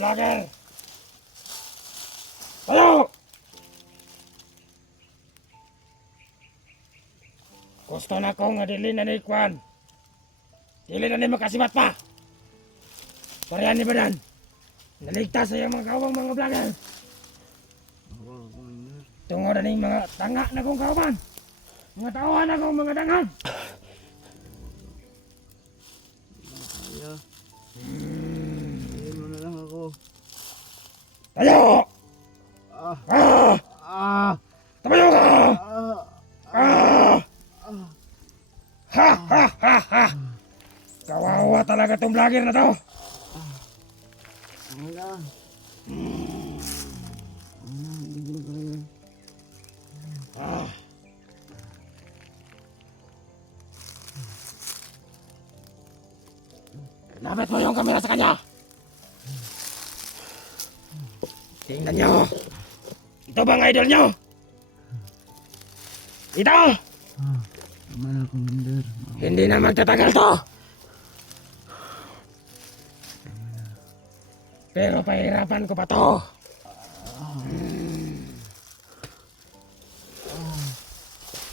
vlogger! Tayo! Gusto na ko nga dili na ni Kwan. Dili na ni makasibat pa. Parihan ni Badan. Naligtas sa iyong mga kawang mga vlogger. Tungod na ni mga tanga na kong kawaman. Mga tawa na kong mga dangag. Kaya. Ayun mo na lang ako. Tayo! Ah! Ah! Tabayo ka! Ah! Ha ha ha ha! Kawawa talaga tong vlogger na to. Wala. Hindi ko kaya. Lapit mo yung kamera sa kanya. Tingnan nyo. Ito bang idol nyo? Ito! Tama na, Commander. Hindi na magtatagal to. Pero pahirapan ko pa to.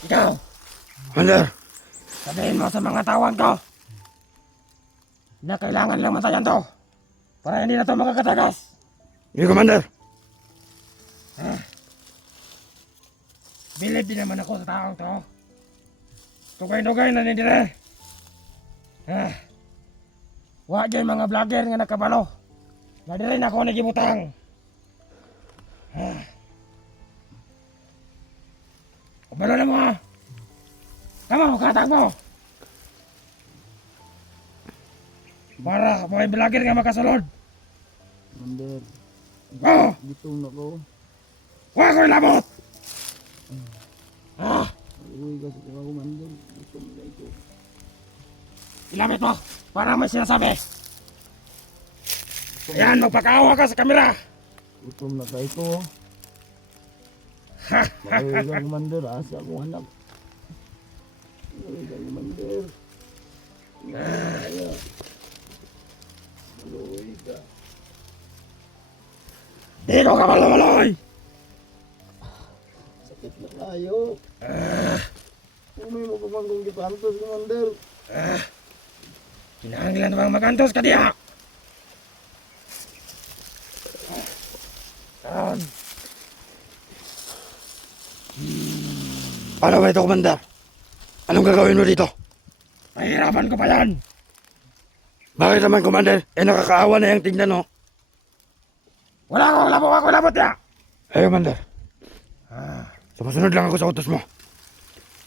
Ikaw, Commander! sabihin mo sa mga tawan ko na kailangan lang matayan to para hindi na to makakatagas. Hindi, Commander! Bilib din naman ako sa taong to. Tugay-tugay na nindire. Wa dyan mga vlogger nga nakabalo. Nga di rin ako nagibutang. Kabalo na mo ha. Kamo, katag mo. Para mga vlogger nga makasulod. Commander, Oh! gutom na ko. Wa ko'y labot! Uy, kasi ka, Commander. Gutom na ito. Ilamit mo para may sinasabi. Ayan, magpakaawa ka sa kamera. Gutom na ka ito. Uy, ka, Commander. Asa akong anak. Uy, ka, Commander. Uy, ka. Dito ka malawaloy! Sakit na tayo. Umay mo pa bang kong gipantos, Commander? Kinahanglan bang magantos ka diya? Paano ba ito, Commander? Anong gagawin mo dito? Pahirapan ko pa yan! Bakit naman, Commander? Nakakaawa na yung tingnan, no? Wala akong labot, ako labot ya! Hey, Commander. Sumusunod lang ako sa utos mo.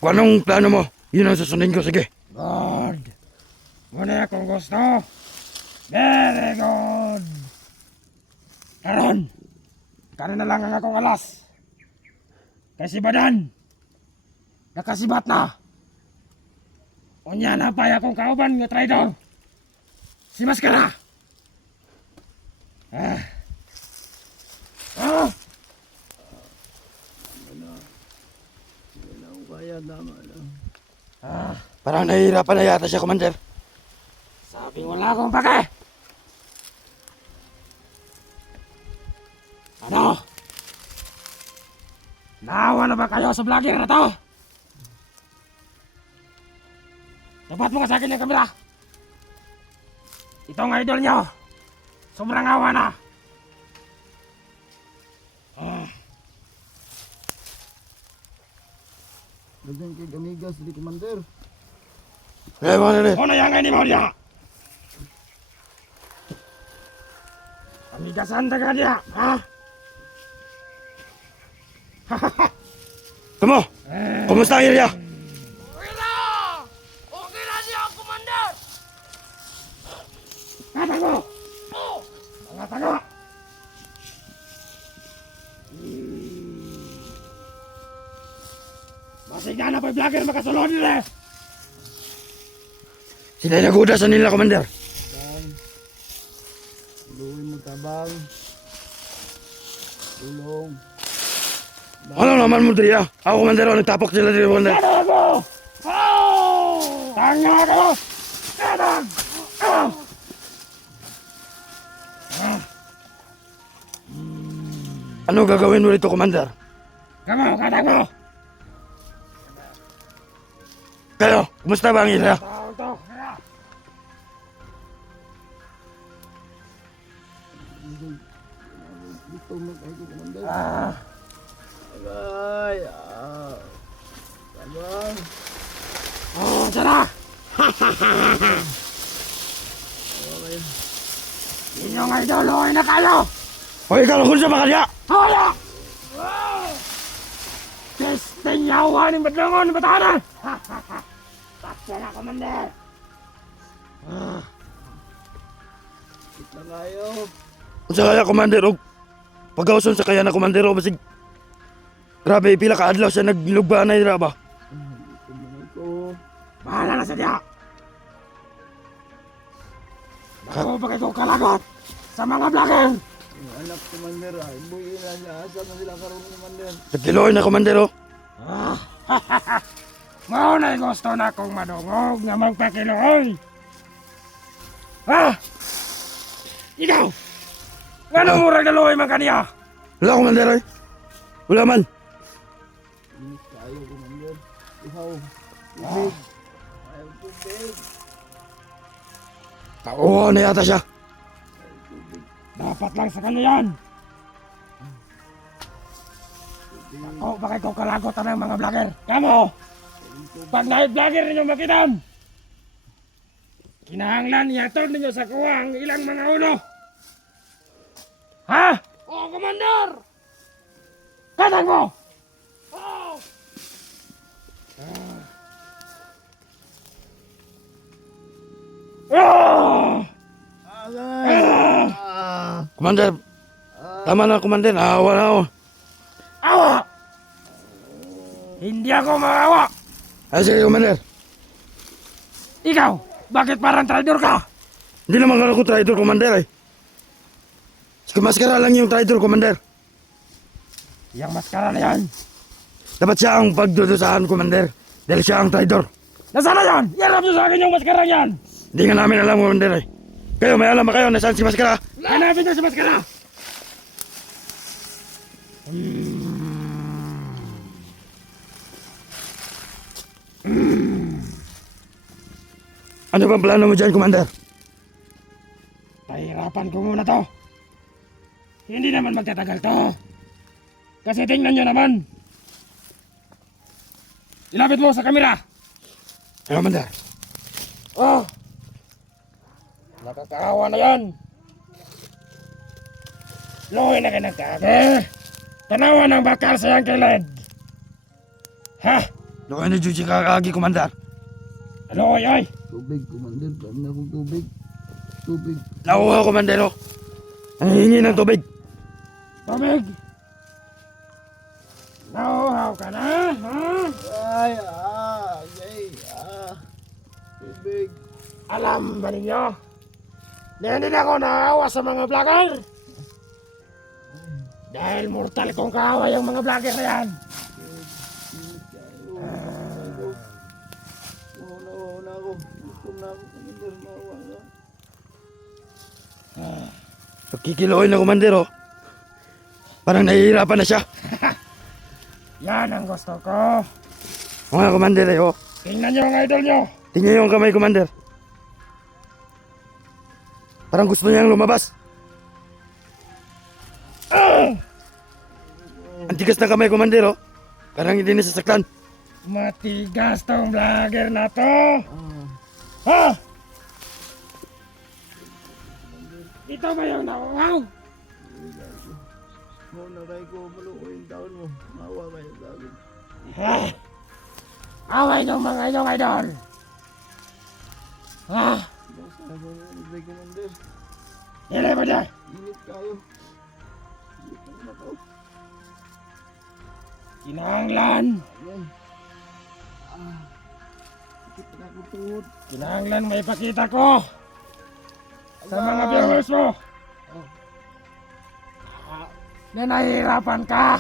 Kung anong plano mo, yun ang susundin ko. Sige. Good! Muna akong gusto. Very good! Karon na lang ang akong alas. Kasi Badan, nakasibat na. Unya na pa akong kauban nga traidor. Si Maskara. Parang nahihirapan na yata siya, Commander. Sabi wala akong pake. Ano? Naawa na ba kayo sa vlogger na to? Tapat mo ka sa akin yung kamera. Itong idol nyo. Sobrang awa na. Dagan kay Amigas di, Commander. Hey, Commander. Ano yang ini mau dia? Amigasan taga dia, ha? Tamo, kumusta ang area? Okay na! Okay na siya, Commander! Katago! Oh! Mga tago! Masig na pa yung vlogger makasulod nila! Sila naguda sa nila, Commander. Luwi mo tabang. Tulong. Ano naman mo, Dria? Ako, Commander, ako nagtapok sila, Dria, Commander. Katago! Oh! Tanga ko! Katag! Ano gagawin mo rito, Commander? Kamu, katang mo! Kayo, kumusta ba ang ila? Tao to! Tara! Dito mo kayo, Commander. Ah, Agay! Tabang! oh, tara! Inyong idol, huwag na kayo! Hoy, ikaw kung sa makalya! Hola! Testing yawa ng badlangon ng batahanan! Tatya na, Commander! Kita kayo! Kung sa kaya, Commander, og pagkauson sa kaya na, Commander, o basig... Grabe, pila ka adlaw siya naglugbanay na ba? Dito mo ko. Bahala na sa diya! Ako pa kayo kalagot sa mga vlogger! Yung anak, Commander, ay buhay na niya. Asa na sila karoon, Commander? Nagkiloy na, Commander, o. Mao na gusto na kong madungog nga magpakiloy! Ha? Ikaw! Anong murag na luoy man kaniya? Wala, Commander, ay. Wala man. Init kayo, Commander. Ihaw. Tubig. Ayaw tubig. Oo, na yata siya. Dapat lang sa kanya yan! Ako, bakit ko kalagot ng mga vlogger? Kamu! Pag na-vlogger ninyo makitan! Kinahanglan ihatod ninyo sa kuwang ilang mga ulo! Ha? Oo, Commander! Katang mo! Oo! Ah! Agay! Commander, tama na, Commander. Naawa na ako. Awa! Hindi ako maawa! Ay, sige, Commander. Ikaw, bakit parang traitor ka? Hindi naman ako traitor, Commander, ay. Sige, maskara lang yung traitor, Commander. Yang maskara na yan! Dapat siya ang pagdudusahan, Commander. Dahil siya ang traitor. Nasaan na yan? Iarap nyo sa akin yung maskara yan! Hindi nga namin alam, Commander, ay. Kayo, may alam ba kayo nasaan si Maskara? Hanapin nyo si maskara! Ano bang plano mo dyan, Commander? Pahirapan ko muna to. Hindi naman magtatagal to. Kasi tingnan nyo naman. Ilapit mo sa kamera. Ay, Commander. Oh! Nakakaawa na yan. Loy na ka ng kage. Tanawa ng bakal sa iyang kilid. Ha? Doon na Juji kakagi, Commander. Loy, oy! Tubig, Commander. Dami na akong tubig. Tubig. Nauha, Commander, oh. Nangihingi ng tubig. Tubig! Nauhaw ka na, ha? Ay, tubig. Alam ba ninyo? Na hindi na ako naawa sa mga vlogger. Dahil mortal kong kaaway ang mga vlogger na yan. Una ako. Gutom na ako, Commander. Maawa na. Pagkikiloy na, Commander, oh. Parang nahihirapan na siya. Yan ang gusto ko. Mga Commander, ay, oh. Tingnan nyo ang idol nyo. Tingnan niyo ang kamay, Commander. Parang gusto niyang lumabas. Ang tigas na kamay, Commander, oh. Parang hindi nasasaktan. Matigas tong vlogger na to. Ha? Ito ba yung nauhaw? Muna kayo ko maluoy yung taon mo. Maawa kayo sa akin. Ha? Away ng mga inyong idol. Ha? Basta ako ng tubig, Commander. Hili mo dyan. Init kayo. Init na ako. Kinahanglan. Ayan. Sakit na ako tuhod. Kinahanglan may pakita ko. Sa mga viewers mo. Na nahihirapan ka.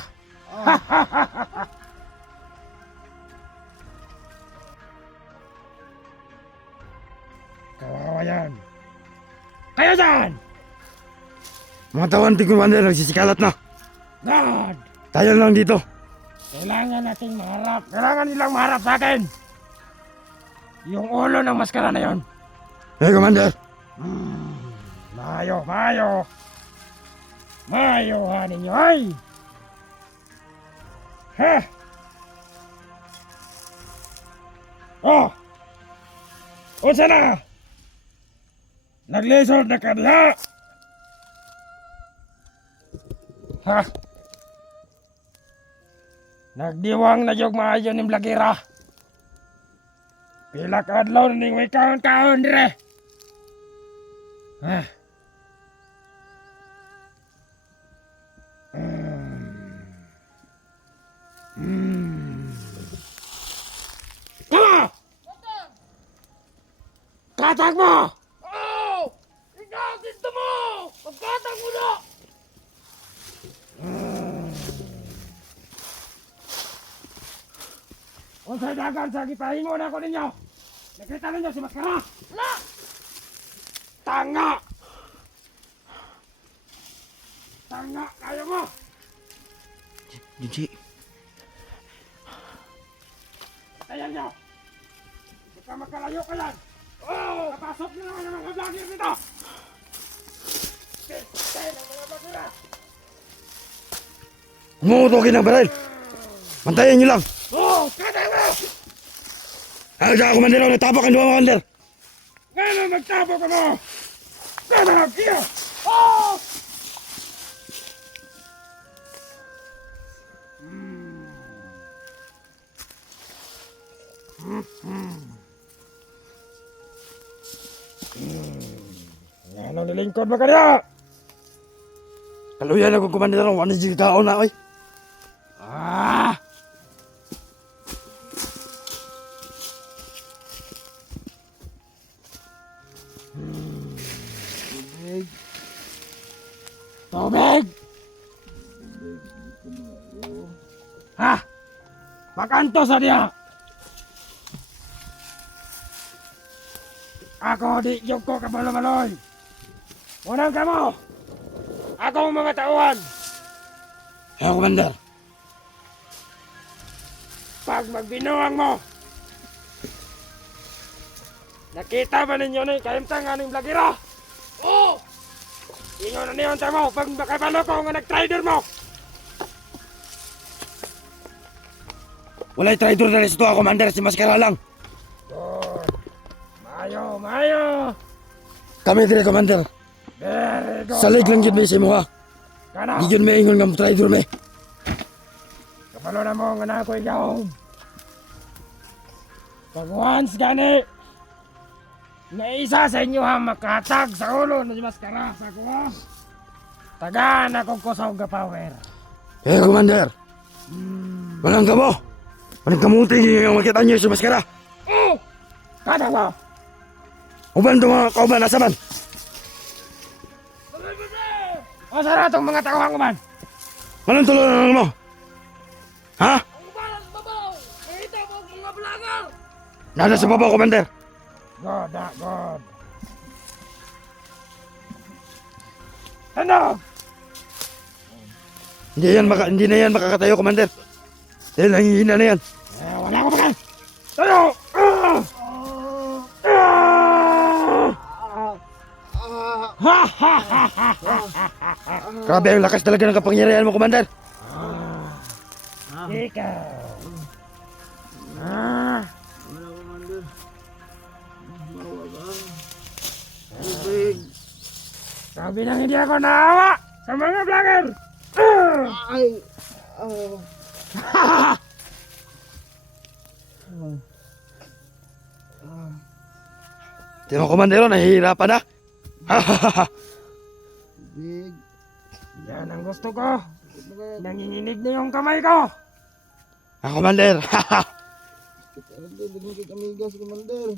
Kawawa yan. Kayo dyan! Mga tawan, Commander, nagsisikalat na. God! Tayo lang dito. Kailangan nating maharap. Kailangan nilang maharap sa akin. Yung ulo ng maskara na yon. Eh, Commander. Mayo, mayo. Mayo ha ninyo ay. Ha? Oh! Unsa na? Naglisod na ka diha. Ha? Nagdiwang na yung maayo ni Blagira. Pila ka adlaw na ning way kaon-kaon dire. Ha? Ah! Katag mo! Oh! Ikaw dito mo! Pagkatag mo na! Unsay dagan sa gipahingo na ko ninyo? Nakita ninyo si Maskara? Wala! Tanga! Tanga kayo mo! Junji. Patayan nyo! Hindi ka magkalayo ka yan! Oh! Napasok nyo naman yung mga vlogger dito! Stay ng mga vlogger! Umuutokin ng baril. Pantayan nyo lang. Oh! Katay mo! Ano siya, Commander? Nagtapak ang dua, Commander. Ngayon magtabo ka mo! Kamarap iyo! Oh! Ano nilingkod ba kanya? Kaluyan ako, Commander. Ano siya kaon na, oy. Ah! Tubig. Tubig! Ha? Makanto sa diya! Ako di yung ko kabalo-baloy! Unang kamo! Ako ang mga tauhan! Ano, Commander? Pag magbinuang mo! Nakita ba ninyo na yung kaimtang aning Blagira? Oo! Inyo na niyon mo pag makabalo ko nga nag-trader mo! Wala'y traitor na rin ito, Commander. Si Maskara lang. Good! Mayo, mayo! Kami dire, Commander. Very good! Salig lang yun may si mo, ha. Kana! Di yun may ingon nga traitor may. Kabalo na mo nga na ako igawom! Pag once gani! Na isa sa inyo ha makatag sa ulo na si Maskara sa kuha! Tagaan akong kusaw ga power! Eh, Commander. Walang kamo. Walang kamuting yung makita niyo si Maskara. Oh! Kada mo! Uban itong mga kauban, nasa man? O sa itong mga tauhan ko man! Anong tulungan mo? Ha? Ang balas babaw! Nakita mo ang mga vlogger! Nasa sa baba, Commander. God, God! Ano? Hindi na yan makakatayo, Commander. Dahil nangihina na yan. Wala ko pa! Tayo! Ha ha ha ha ha! Grabe ang lakas talaga ng kapangyarihan mo, Commander. Ikaw! Wala, Commander. Bawa ka. Tubig. Sabi nang hindi ako naawa sa mga vlogger! Ay! Tingnan mo, Commander, nahihirapan na. Tubig. Yan ang gusto ko! Nanginginig na yung kamay ko! Commander. Commander, lagyan kay Amigas, Commander.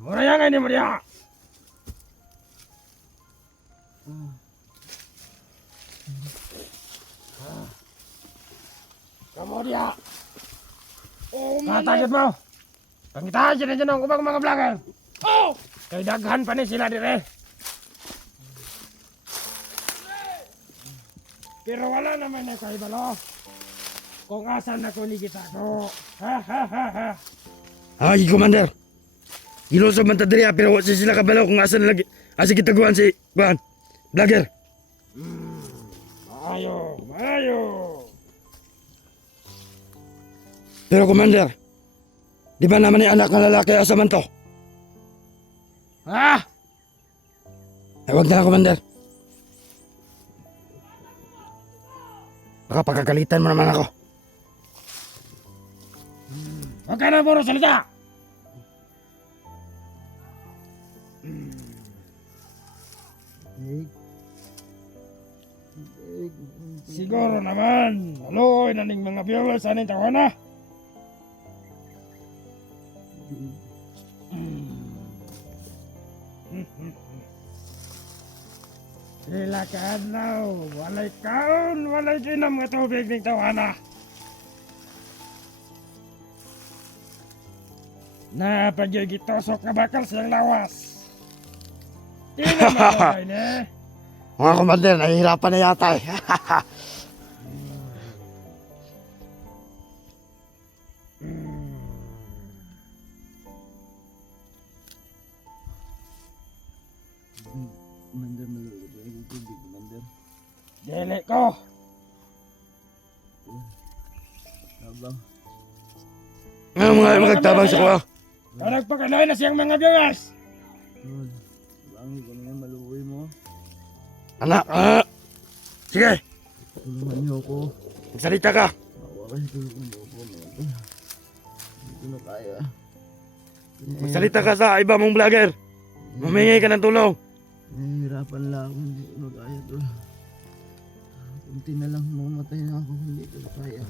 Mura yan ngayon mo diya! Kamu diya! Matagit mo! Pangitahan siya na dyan ang kubang mga vlogger! Oh! Kay daghan pa ni sila dire! Pero wala naman na kaibalo. Kung asan ako ni kita ko. Ha ha ha ha. Ay, Commander. Ilusog man ta diri pero wa sila kabalo kung asan lagi. Asa gitaguan si Kuan. Vlogger. Maayo, maayo. Pero Commander, di ba naman ni anak ng lalaki asa man to? Ha? Ay, wag na, Commander. Baka pagkagalitan mo naman ako. Huwag ka na puro salita. Siguro naman, maluoy na ning mga viewers aning tawana. Sila ka adlaw, walay kaon, walay ginom nga tubig ning tawana. Na pagyagitosok nga bakal siyang lawas. Di na mabuhay ni. Mga Commander, nahihirapan na yata eh. Commander, malulubay yung tubig, Commander. Dili ko. Habang. Ano mga magtabang sa kuha? Nagpakalain na siyang mga viewers. Bangi ko na maluwi mo. Anak, sige, Tulungan niyo ako. magsalita ka. Awa kayo, tulungan niyo ako. Hindi ko na kaya. Magsalita ka sa iba mong vlogger. Humingi ka ng tulong. Nahihirapan lang ako. Hindi ko na kaya to. Kunti na lang mamatay na ako. Hindi ko na kaya.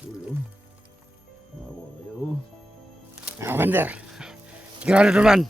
Tulong. Awa kayo. Commander, sigurado naman.